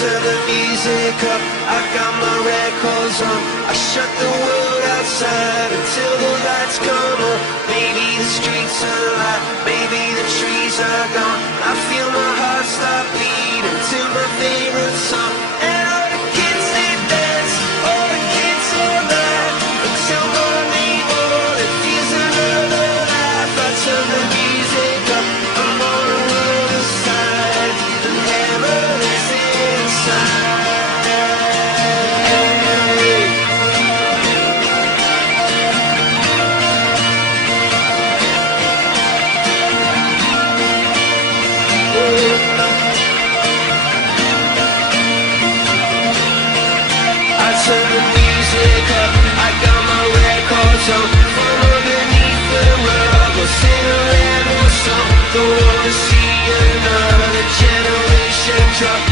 turn the music up, I got my records on. I shut the world outside until the lights come on. Maybe the streets are alive, maybe the trees are gone. I feel my heart start beating to my favorite song. And all the kids they dance, all the kids all night, until morning morning feels another life. I turn the music up, I'm on the world aside, and heaven is inside. Turn the music up, I got my records on. From underneath the rug, we'll sing a random song. Don't wanna see another generation drop.